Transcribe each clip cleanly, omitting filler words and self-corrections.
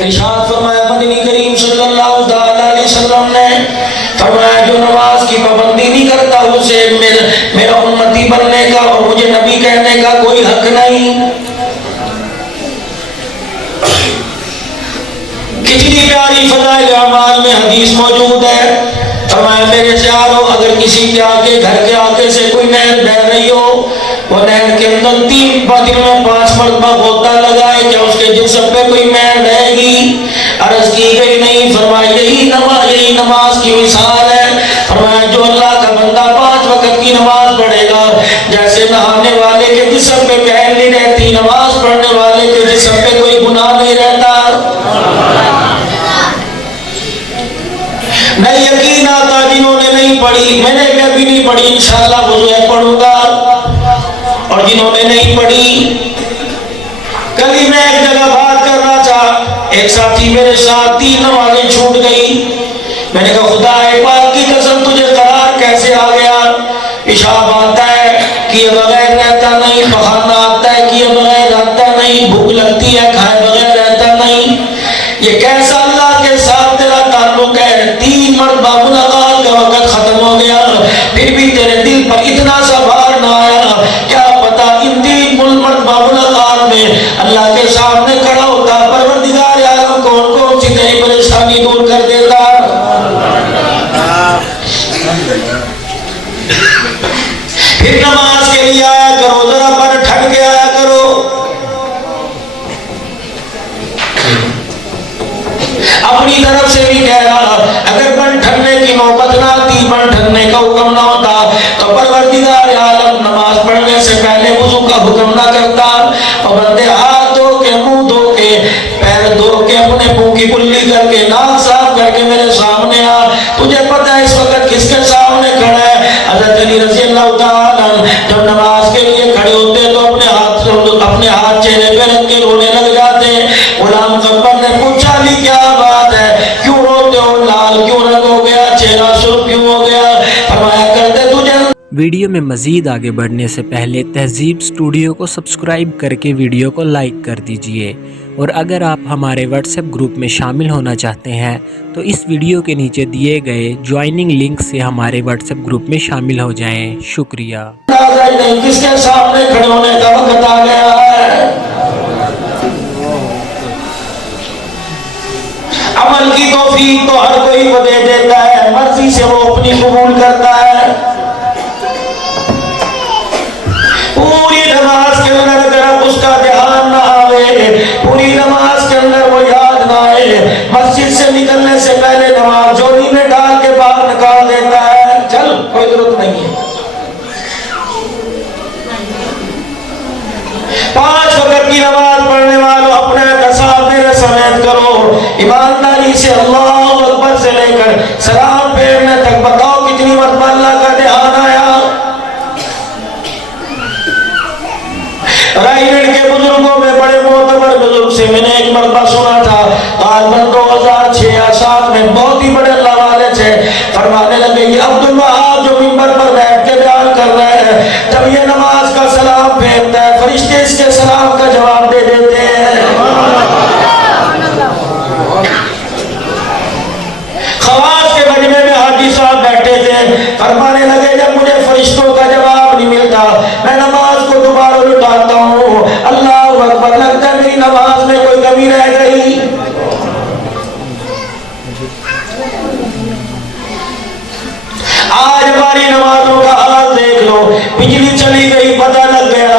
इरशाद फरमाया मदनी करीम सल्लल्लाहु अलैहि वसल्लम ने फरमाया जो नमाज की पाबंदी नहीं करता उसे मेरा उम्मती बनने का और मुझे नबी कहने का कोई हक नहीं। कितनी प्यारी फज़ाइल अमाल में हदीस मौजूद है। फरमाया मेरे प्यारों अगर किसी के आगे घर के आगे से कोई नहर बह रही हो, वो नहर के अंदर 3 दिन में 5 मरतबा गोता लगाए, क्या उसके जिस्म पे कोई मैल रहेगी? अर्ज की गई नहीं। फरमाया यही नमाज की मिसाल है। फरमाया जो अल्लाह का बंदा 5 वक्त की नमाज पढ़ेगा, जैसे नहाने वाले के जिस्म पे मैल नहीं रहती, नमाज पढ़ने वाले के जिस्म पे कोई गुनाह नहीं रहता। नहीं यकीन आता जिन्होंने नहीं पढ़ी, मैंने भी अभी नहीं पढ़ी, इंशाअल्लाह वज़ू पढ़ूंगा। और जिन्होंने नहीं पढ़ी, कल ही मैं एक जगह बात कर रहा था, एक साथी मेरे साथ 3 नमाजें छूट गई। मैंने कहा खुदा पाक की कसम तुझे करार कैसे आ गया? पेशाब आता है किए बगैर रहता नहीं, पखाना आता है किए बगैर रहता नहीं, भूख लगती है खाए बगैर रहता नहीं। ये कैसा अल्लाह के साथ तेरा ताल्लुक है? 3 मरतबा मुलाकात का वक्त खत्म हो गया, फिर भी तेरे दिल पर इतना सा भार ना आया। क्या पता इन 3 मरतबा मुलाकात में अल्लाह के सामने खड़ा होता, परवरदिगार आलम कौन कौन सी तेरी परेशानी दूर कर देता। फिर नमाज के लिए आया करो, जरा पर ठग के आया करो। अपनी तरफ से भी कह रहा, अगर बन ठगने की नौबत ना आती, बन ठगने का हुक्म ना होता, तो परवरदिगार आलम नमाज पढ़ने से पहले वुजू का हुक्म ना करता और बंदे हाथ धो के, मुंह धो के, पैर धो के, अपने मुंह की कुल्ली करके, नाक साफ करके मेरे सामने आ। तुझे पता है इस वक्त किसके सामने खड़ा है? हज़रत अली रज़ी अल्लाह तआला जब नमाज के लिए खड़े होते तो अपने हाथ चेहरे पे रख के रोने लग जाते। गुलाम कब्बर ने पूछा अली क्या बात है, क्यों रोते हो? लाल क्यों रंग हो गया, चेहरा सुर्ख क्यों हो गया? फरमाया करते तुझे। वीडियो में मज़ीद आगे बढ़ने से पहले तहज़ीब स्टूडियो को सब्सक्राइब करके वीडियो को लाइक कर दीजिए, और अगर आप हमारे व्हाट्सएप ग्रुप में शामिल होना चाहते हैं तो इस वीडियो के नीचे दिए गए ज्वाइनिंग लिंक से हमारे व्हाट्सएप ग्रुप में शामिल हो जाएं। शुक्रिया। किसके सामने खड़े होने का वक्त आ गया है? अमल की तौफीक तो हर कोई को दे देता है, मर्जी से वो अपनी कबूल करता है। पूरी नमाज के अंदर अगर उसका ध्यान ना आवे, पूरी नमाज के अंदर वो याद ना आए, मस्जिद से निकलने से पहले नमाज झोली में डाल के बाहर निकाल देता है, चल कोई जरूरत नहीं है। 5 वक्त की नमाज पढ़ने वालों अपने दसाब मेरे समेत करो, ईमानदारी से अल्लाहु अकबर से लेकर सलाम फेरने तक बताओ कितनी मरतबा अल्लाह का ध्यान आया। रायगढ़ के बुजुर्गों में बड़े मोतबर बुजुर्ग से मैंने एक मरतबा सुना था, गालबन 2006 या 7 में बहुत ही बड़े अल्लाह वाले थे, फरमाने लगे कि अब्दुल वहाब जो मिंबर पर बैठ के बयान कर रहे हैं, जब ये नमाज का सलाम फेरता है फरिश्ते इसके सलाम का जवाब दे देते हैं। खवास के मजमे में हाजी साहब बैठे थे, फरमाने लगे जब मुझे फरिश्तों का जवाब नहीं मिलता मैं नमाज को दोबारा उठाता हूँ, अल्लाह अकबर, लगता है मेरी नमाज में कोई कमी रह गई। आज हमारी नमाजों का हाल देख लो, बिजली चली गई पता लग गया,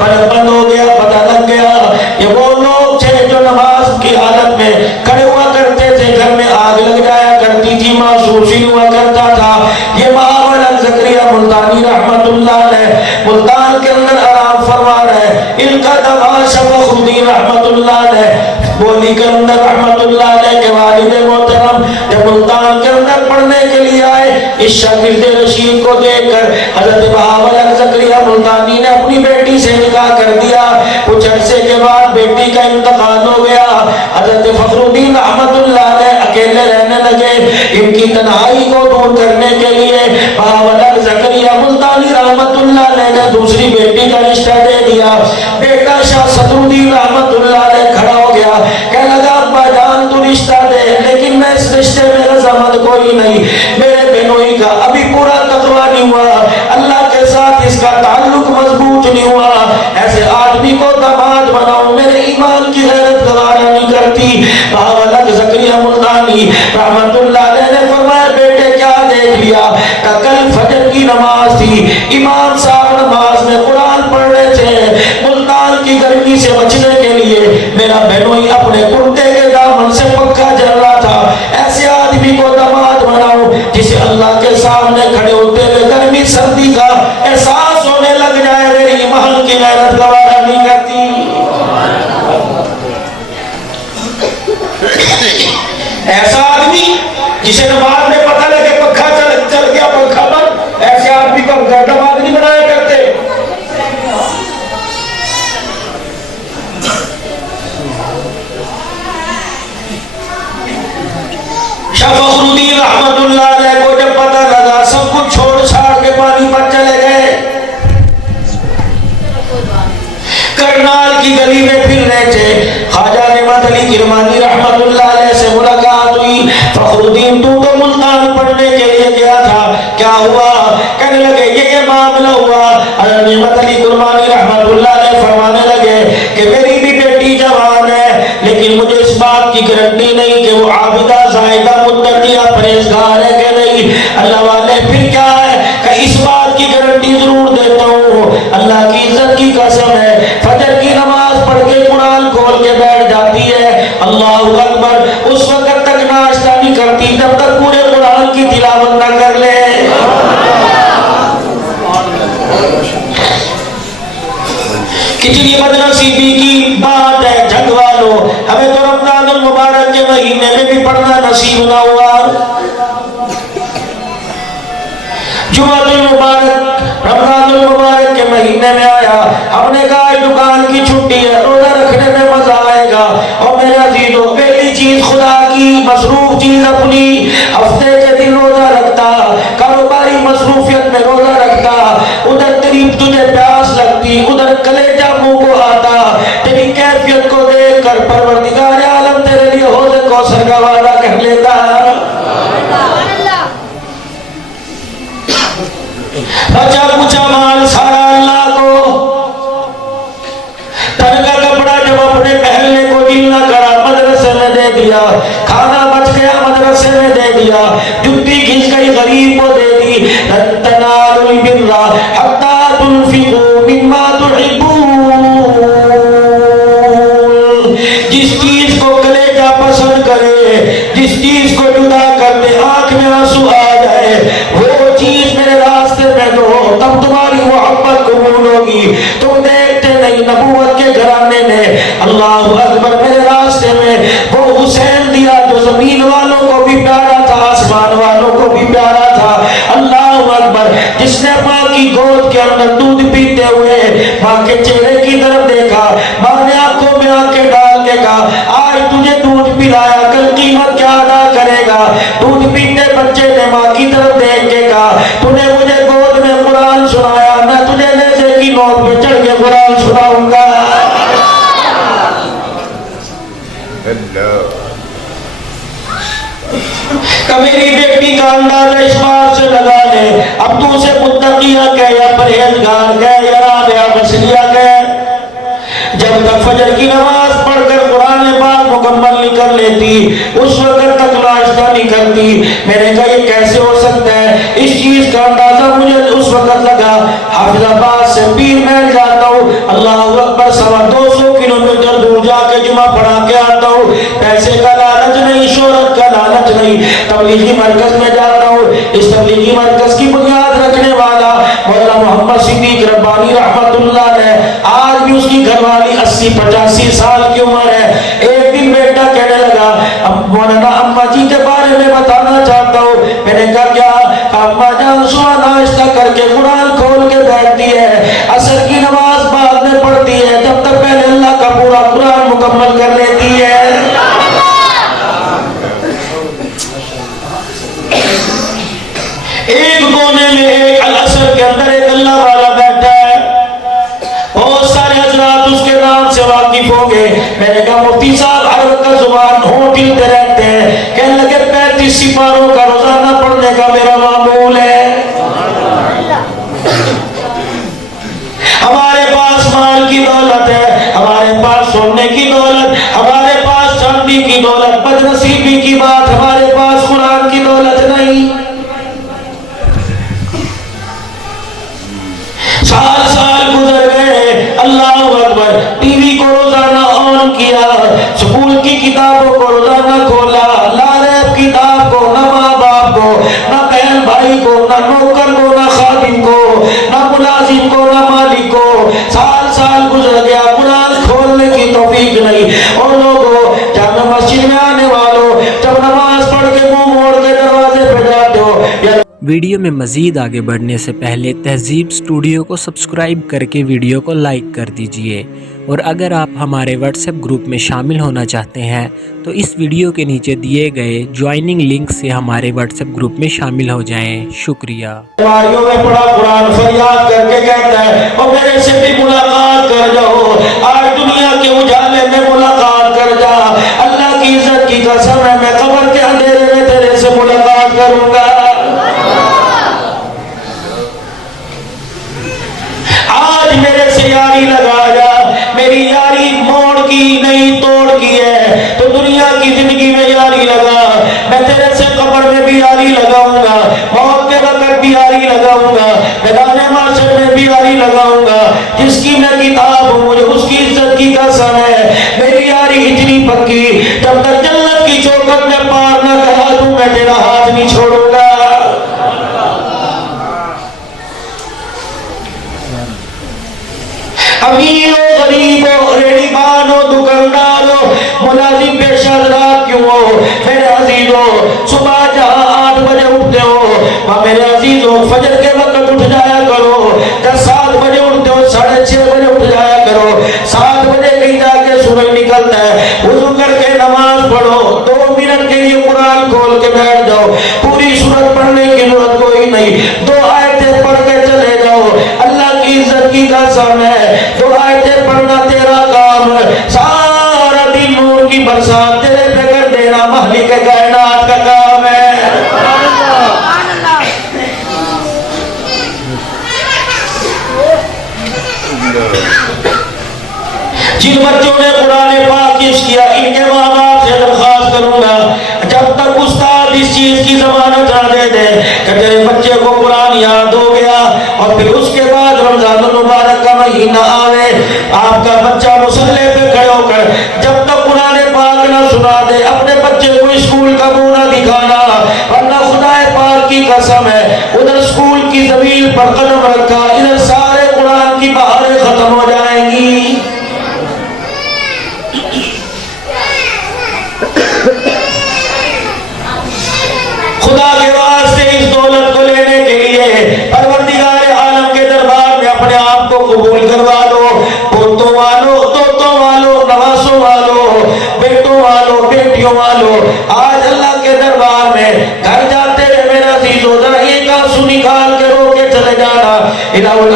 बल्ब बंद हो गया पता लग गया। ये वो लोग थे जो नमाज की हालत में खड़े हुआ करते थे, घर में आग लग जाया करती थी, महसूस ही हुआ करता था। ये महावल ज़करिया मुल्तानी रहमतुल्लाह अलैह मुल्तान के अंदर आराम फरमा रहे, इनका दवा शफीउद्दीन रहमतुल्लाह अलैह बोली के अंदर रहमतुल्लाह अलैह के वालिद मोहतरम जब मुल्तान के अंदर पढ़ने के लिए आए, इस शागिर्द रशीद को देखकर हजरत महावल ज़करिया मुल्तानी ने अपनी बेटी से निकाह कर दिया। कुछ अरसे के बाद बेटी का इंतकाल हो गया। हजरत फखरुद्दीन रहमतुल्लाह अलैह अकेले रहने लगे। इनकी तन्हाई को दूर करने के लिए महावल ज़करिया मुल्तानी रहमतुल्लाह अलैह ने दूसरी बेटी का रिश्ता दे दिया। बेटा शाह सदरुद्दीन रहमतुल्लाह अलैह खड़ा हो गया, कहने लगा अब्बा रिश्ता दे, लेकिन मैं इस रिश्ते में रजामंद कोई नहीं। मेरे बहनोई का अभी पूरा तकवा नहीं हुआ, अल्लाह के साथ इसका ताल्लुक मजबूत नहीं हुआ, ऐसे आदमी को दामाद बनाओ, मेरे ईमान की गैरत गवारा नहीं करती। बावलक ज़करिया मुल्तानी रहमतुल्लाह अलैह ने फरमाया, बेटे क्या देख लिया? कल फजर की नमाज थी, इमाम साहब नमाज में कुरान पढ़ रहे थे, मुल्तान की गर्मी से बचने के लिए मेरा बहनोई अपने कुर्ते के दामन से पक्का जल रहा था। ऐसे आदमी को दामाद बनाओ जिसे अल्लाह के सामने खड़े होते हुए गर्मी सर्दी का एहसास होने लग जाए, मेरी ईमान की गैरत गवारा नहीं करती। ऐसा आदमी जिसे नमाज में पता लगे पंखा चल गया, पंखा बंद, ऐसे आदमी को दामाद नहीं बनाया करते। फखरुद्दीन रहमतुल्लाह अलैह को जब पता लगा, सब कुछ छोड़ छाड़ के पानीपत चले गए। करनाल की गली में फिर रहे थे, ख्वाजा नेमत अली किरमानी रहमतुल्लाह अलैह से मुलाकात हुई। फखरुद्दीन तू तो मुल्तान पढ़ने के लिए गया था, क्या हुआ? कहने लगे ये मामला हुआ। नेमत अली किरमानी रहमतुल्लाह अलैह फरमाने लगे कि मेरी भी बेटी जवान है, लेकिन मुझे इस बात की गारंटी नहीं कि वो आबिदा ज़ाहिदा मुत्तकिया परहेज़गार है कि नहीं। अल्लाह वाले फिर क्या है कि इस बात की गारंटी जरूर देता हूँ, अल्लाह की इज्जत की कसम है, फजर की नमाज पढ़ के कुरान खोल के बैठ जाती है, अल्लाहु अकबर, उस वक्त तक नाश्ता नहीं करती जब तक पूरे कुरान की तिलावत न कर ले। कितनी बदनसीबी की बात है जग वालों, हमें तो रमजानुल मुबारक के महीने में भी पढ़ना नसीब ना हुआ। जुमातुल मुबारक रमजानुल मुबारक के महीने में आया, हमने कहा दुकान की छुट्टी है, रोजा रखने में मजा आएगा। और मेरे अजीजों, पहली चीज खुदा की मसरूफ चीज अपनी, हफ्ते के दिन रोजा रखता, कारोबारी मसरूफियत में रोजा रखता, उधर करीब तुझे प्यास लगती, उधर कलेजा मुंह को आता, तेरी कैफियत को देख कर परवरदिगार आलम तेरे लिए हौज़ कौसर का वादा कर लेता। बचा कुचा माल सारा अल्लाह को, तन का कपड़ा जब अपने पहनने को दिल न करा मदरसे में दे दिया, खाना बच गया मदरसे में दे दिया, जुत्ती खींच गई गरीब को दे दी। लन तनालुल बिर्रा हत्ता तुनफिकू मिम्मा तुहिब्बून, जिस चीज को कलेजा पसंद करे, जिस चीज को जुदा कर दे, आंख में आंसू आ जाए, वो चीज मेरे रास्ते में दो, तब तुम्हारी मोहब्बत कबूल होगी। तुम देखते नहीं नबूवत के घराने में, अल्लाहु अकबर, मेरे रास्ते में वो हुसैन दिया जो जमीन वालों को भी प्यारा था, आसमान वालों को भी प्यारा था। अल्लाहु अकबर, जिसने माँ की गोद के अंदर दूध पीते हुए माँ के चेहरे की तरफ देखा, माँ ने आंखों में आंखें डाल के कहा, आज तुझे दूध पिलाया, कल कीमत क्या अदा करेगा। दूध पीते बच्चे ने माँ की तरफ देख के कहा, तूने मुझे गोद में कुरान सुनाया, मैं तुझे नेज़े की नोक पे चढ़ के कुरान सुनाऊंगा। मेरी बेटी का अंदाजा इस बात से लगा ले, अब तू उसे मुत्तकिया कह या परहेजगार कह या राबिया बसरिया कह, जब तक फजर की नमाज पढ़कर कुरान पाक मुकम्मल नहीं कर लेती, उस वक्त तक नाश्ता नहीं करती। मैंने कहा ये कैसे हो सकता है? इस चीज का अंदाजा मुझे उस वक्त लगा, हाफिजाबाद से पीर महल जाता हूँ, अल्लाह अकबर, 250 किलोमीटर दूर जाके जुमा पढ़ा के आता हूँ, पैसे का लालच नहीं, शोहरत का लालच नहीं, तबलीगी मरकज में जाता हूँ। इस तबलीगी मरकज की बुनियाद रखने वाला मौलाना मोहम्मद सिद्दीक रब्बानी रहमतुल्लाह अलैह, आज भी उसकी घरवाली 80-85 साल की उम्र है। एक दिन बेटा कहने लगा, मौलाना अम्मा जी के बारे में बताना चाहता हूँ। मैंने कहा क्या? अम्मा जान सुबह नाश्ता करके कुरान खोल के बैठती है, असर की नमाज बाद में पढ़ती है, जब तक पहले अल्लाह का पूरा कुरान मुकम्मल कर लेती है। एक कोने में एक अल-असर के अंदर एक अल्लाह वाला बैठा है, बहुत सारे हजरात उसके नाम से वाकिफ होंगे। मैंने कहा मुफ्ती साहब हर वक्त जुबान होंठ हिलते रहते 25 सिपारों का रोजाना पढ़ने का मेरा मामूल है। हमारे पास माल की दौलत है, हमारे पास सोने की दौलत, हमारे पास चांदी की दौलत, बदनसीबी की बात हमारे पास कुरान की दौलत नहीं। साल साल गुजर गए, अल्लाह अकबर, टीवी को रोजाना ऑन किया, स्कूल की किताबों को रोजाना खोला, लारैब किताब को, ना माँ बाप को, ना बहन भाई को, ना नौकर को, ना खादिम को, ना मुलाजिम को, ना मालिक को। साल साल गुजर गया, कुरान खोलने की तौफीक नहीं। और लोगों, जब मस्जिद में आने वालों, जब नमाज पढ़ के मुंह मोड़ के दरवाजे पे जाते हो, वीडियो में मज़ीद आगे बढ़ने से पहले तहज़ीब स्टूडियो को सब्सक्राइब करके वीडियो को लाइक कर दीजिए। और अगर आप हमारे व्हाट्सएप ग्रुप में शामिल होना चाहते हैं तो इस वीडियो के नीचे दिए गए ज्वाइनिंग लिंक से हमारे व्हाट्सएप ग्रुप में शामिल हो जाएं। शुक्रिया। बीमारियों में पड़ा कुरान फरियाद करके कहता है, और मेरे से भी मुलाकात कर जाओ, आज दुनिया के उजाले में मुलाकात कर जा। अल्लाह की इज्जत की कसम है, मैं कब्र के अंधेरे में तेरे से मुलाकात करूंगा। आज मेरे से यारी लगा जा, मेरी यारी मोड़ की नहीं तोड़ की है, तो दुनिया की जिंदगी में यारी लगा। मैं तेरे से कब्र में भी यारी लगाऊंगा, मौत के वक्त भी यारी लगाऊंगा, मैदान माशर में भी यारी लगाऊंगा। जिसकी मैं किताब हूं, मुझे उसकी इज्जत की कसम है, मेरी यारी इतनी पक्की, जब तक जन्नत की चौखट में पार न करा दूं, मैं तेरा हाथ नहीं छोड़ूंगा। अमीरों, गरीबों, रेडीमानों, दुकानदारों, मुलाजिम पेशा क्यों हो, मेरे अजीजों, सुबह जहां 8 बजे उठते हो, वहां मेरे अजीजों फजर के वक्त उठ जाया करो। जब 7 बजे उठते हो, 6:30 बजे उठ जाया करो। 7 बजे कहीं जाके सूरज निकलता है, वुजू करके नमाज पढ़ो, 2 मिनट के लिए कुरान खोल के बैठ जाओ। पूरी सूरत पढ़ने की जरूरत कोई नहीं, 2 आयतें पढ़ के चले जाओ। अल्लाह की इज्जत की कसम है, 2 आयतें पढ़ना तेरा काम है। सारा दिन नूर की बरसात तेरे पे कर देना मालिक कायनात का काम है। जिन बच्चों ने कुरान पाक पेश किया, इनके माँ बाप से दरखास्त करूंगा, जब तक उस्ताद इस चीज की जमानत ना दे दे कि तेरे बच्चे को कुरान याद हो गया और फिर उसके बाद रमजान मुबारक का महीना आवे, आपका बच्चा मुसल्ले पे खड़े होकर जब तक कुरान पाक ना सुना दे, अपने बच्चे को स्कूल का मुंह ना दिखाना, वरना खुदाए पाक की कसम है, उधर स्कूल की जमीन पर कदम रखा, इधर सारे कुरान की बहारें खत्म हो जाएंगी। खुदा के वास्ते इस दौलत को लेने के लिए परवरदिगार आलम के दरबार में अपने आप को कबूल करवा लो। पोतों वालों, तोतों वालों, नवासों वालों, बेटों वालों, बेटियों वालों, आज अल्लाह के दरबार में घर जाते हैं मेरा अजीजों, जरा एक आंसू निकाल के रो के चले जाना। इलाहुल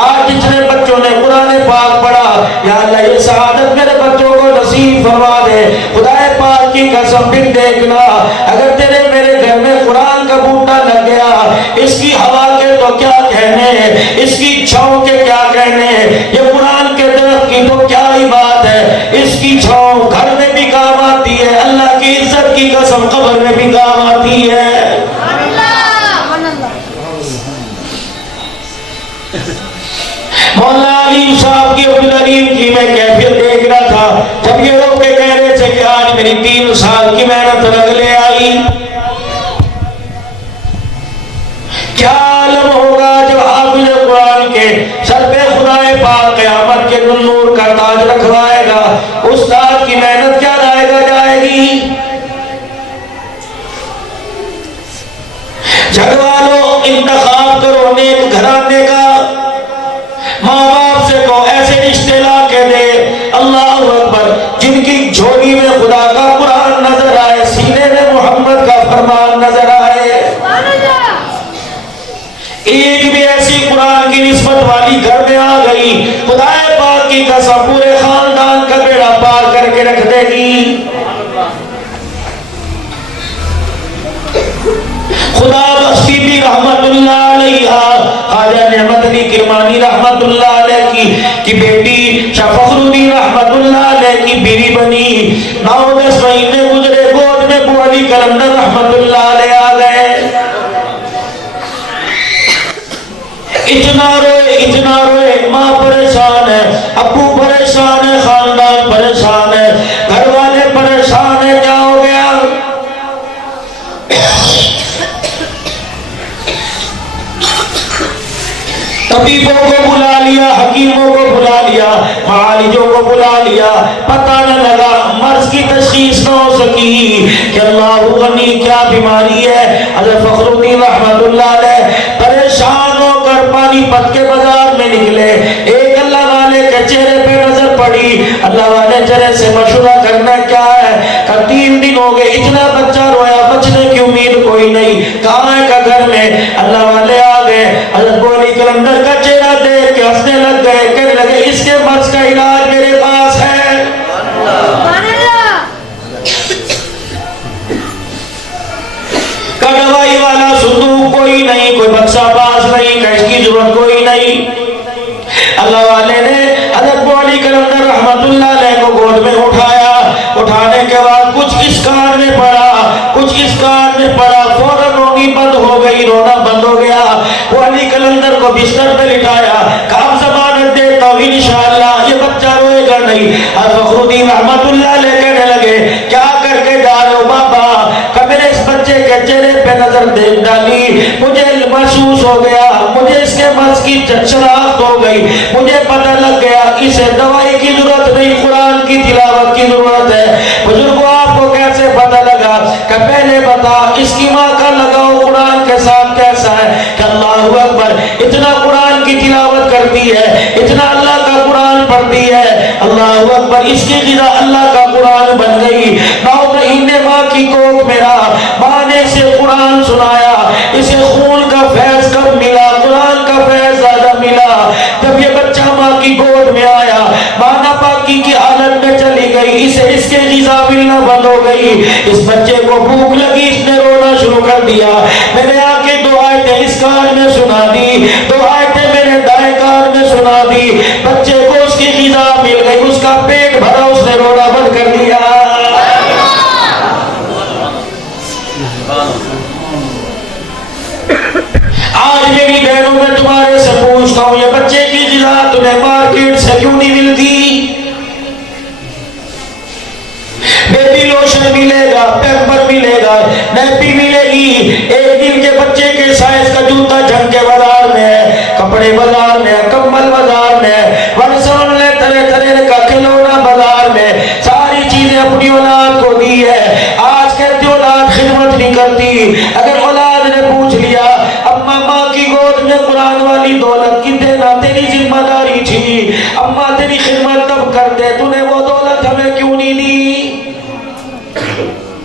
आज जितने बच्चों ने कुरान पाक पढ़ा, या अल्लाह ये सआदत मेरे बच्चों को नसीब फरमा दे। खुदाए पाक की कसम फिर देखना, अगर तेरे मेरे घर में कुरान का बूटा लग गया, इसकी हवा के तो क्या कहने, इसकी छांव के क्या कहने, ये कुरान के दरख्त की तो क्या ही बात है, इसकी छांव घर में भी काम आती है, अल्लाह की इज्जत की कसम कब्र में भी काम आती है। मौला अली साहब की अब्दुल अलीम की मैं कैफियत देख रहा था, जब ये लोग के कह रहे थे कि आज मेरी 3 साल की मेहनत रंग ले आई। क्या आलम होगा जब हाफिज कुरान के सर पे खुदाए पाक क़यामत के दिन नूर का ताज रखवाएगा, उस्ताद की मेहनत क्या जाएगा जाएगी। झगड़वालो इंतखाब करो नेक घराने का, माँ बाप से को ऐसे रिश्ते ला के दे, अल्लाह अकबर, जिनकी झोली में खुदा का कुरान नजर आए, सीने में मोहम्मद का फरमान नजर आए। एक भी ऐसी कुरान की निस्बत वाली घर में आ गई, खुदाए पाक की कसम पूरे खानदान का बेड़ा पार करके रख देगी। खुदा बख्शी भी रहमतुल्लाह अलैहा, ख्वाजा नेमत अली किरमानी रहमतुल्लाह अलैह की बेटी शाह फखरुद्दीन रहमतुल्लाह अलैह की बीवी बनी। 9-10 महीने गुजरे, गोद में बुआ अली कलंदर रहमतुल्लाह अलैह आ गए। इतना रोए, माँ परेशान है, अब्बू परेशान है, खानदान परेशान है, घर वाले परेशान है। क्या हो गया? तबीबों को बुला लिया, हकीमों को बुला लिया, मालिजों को बुला लिया, पता न लगा, मर्ज की तशखीस न हो सकी कि अल्लाह गनी क्या बीमारी है। हज़रत फखरुद्दीन रहमतुल्लाह अलैह परेशान होकर पानीपत के बाजार में निकले। एक अल्लाह वाले के चेहरे पे नजर पड़ी। अल्लाह वाले चेहरे से मशवरा करना क्या है? 3 दिन हो गए, इतना बच्चा रोया, बचने की उम्मीद कोई नहीं, कहाँ है का घर में। अल्लाह वाले आ गए, हज़रत बुआ अली कलंदर का चेहरा देख के हंसने लग गए, कहने लगे इसके मर्ज का इलाज मेरे पास है। का दवाई वाला सुंदूक कोई नहीं, कोई बक्सा पास नहीं, कैश की जरूरत कोई नहीं। अल्लाह वाले ने हज़रत बुआ अली कलंदर रहमतुल्लाह अलैह को गोद में उठाया। उठाने के बाद कुछ इस कान में पड़ा, कुछ इस कान में पड़ा, फौरन रोनी बंद हो गई, रोना बंद हो गया। बुआ अली कलंदर को बिस्तर पे लिटाया, काम जमानत देता हूं इंशाअल्लाह ये बच्चा रोएगा नहीं। हज़रत फखरुद्दीन रहमतुल्लाह अलैह कहने लगे क्या करके जा रहे हो बाबा? कब मेरे इस बच्चे के चेहरे पे नजर देख डाली, मुझे महसूस हो गया, मुझे इसके मर्ज की शनाख्त हो गई, मुझे पता लग गया इसे दवाई की जरूरत नहीं, कुरान की तिलावत की जरूरत है। बुजुर्गों आपको कैसे पता लगा? कि पहले बता, इसकी माँ का लगाओ कुरान के साथ कैसा है? कि अल्लाहु अकबर, इतना कुरान की तिलावत करती है, इतना अल्लाह का कुरान पढ़ती है, अल्लाहु अकबर, इसकी गिज़ा अल्लाह का कुरान बन गई। 9 महीने माँ की कोख में रहा, माँ ने इसे कुरान सुनाया। इसे खून का फैज कब मिला? कुरान का फैज ज्यादा मिला जब ये बच्चा माँ की गोद में आया। माँ नापाकी की हालत में चली गई, इसे इसके गिज़ा मिलना बंद हो गई। इस बच्चे को भूख लगी, इसने रोना शुरू कर दिया। मैंने आके 2 आयतें इस कान में सुना दी, 2 आयतें मेरे दाएं कान में सुना दी। बच्चे को उसकी गिज़ा मिल गई, उसका पेट भरा, उसने रोना बंद कर दिया। आज मेरी बहनों में तुम्हारे से पूछता हूं, ये बच्चे की गिज़ा तुम्हें मार्केट से क्यों नहीं मिलती? बेबी लोशन मिलेगा, पैम्पर मिलेगा, नैपी मिलेगी। एक दिन के बच्चे के साइज का जूता झंग के बाजार में है, कपड़े बाजार में है, कम्बल बाजार में है, वर्षों ने तरह तरह का खिलौना बाजार में, सारी चीजें अपनी औलाद को दी है। आज कहती औलाद खिदमत नहीं करती। अगर औलाद ने पूछ लिया अम्मा माँ की गोद में कुरान वाली दौलत की देना तेरी जिम्मेदारी थी, अम्मा तेरी खिदमत तब करते, तू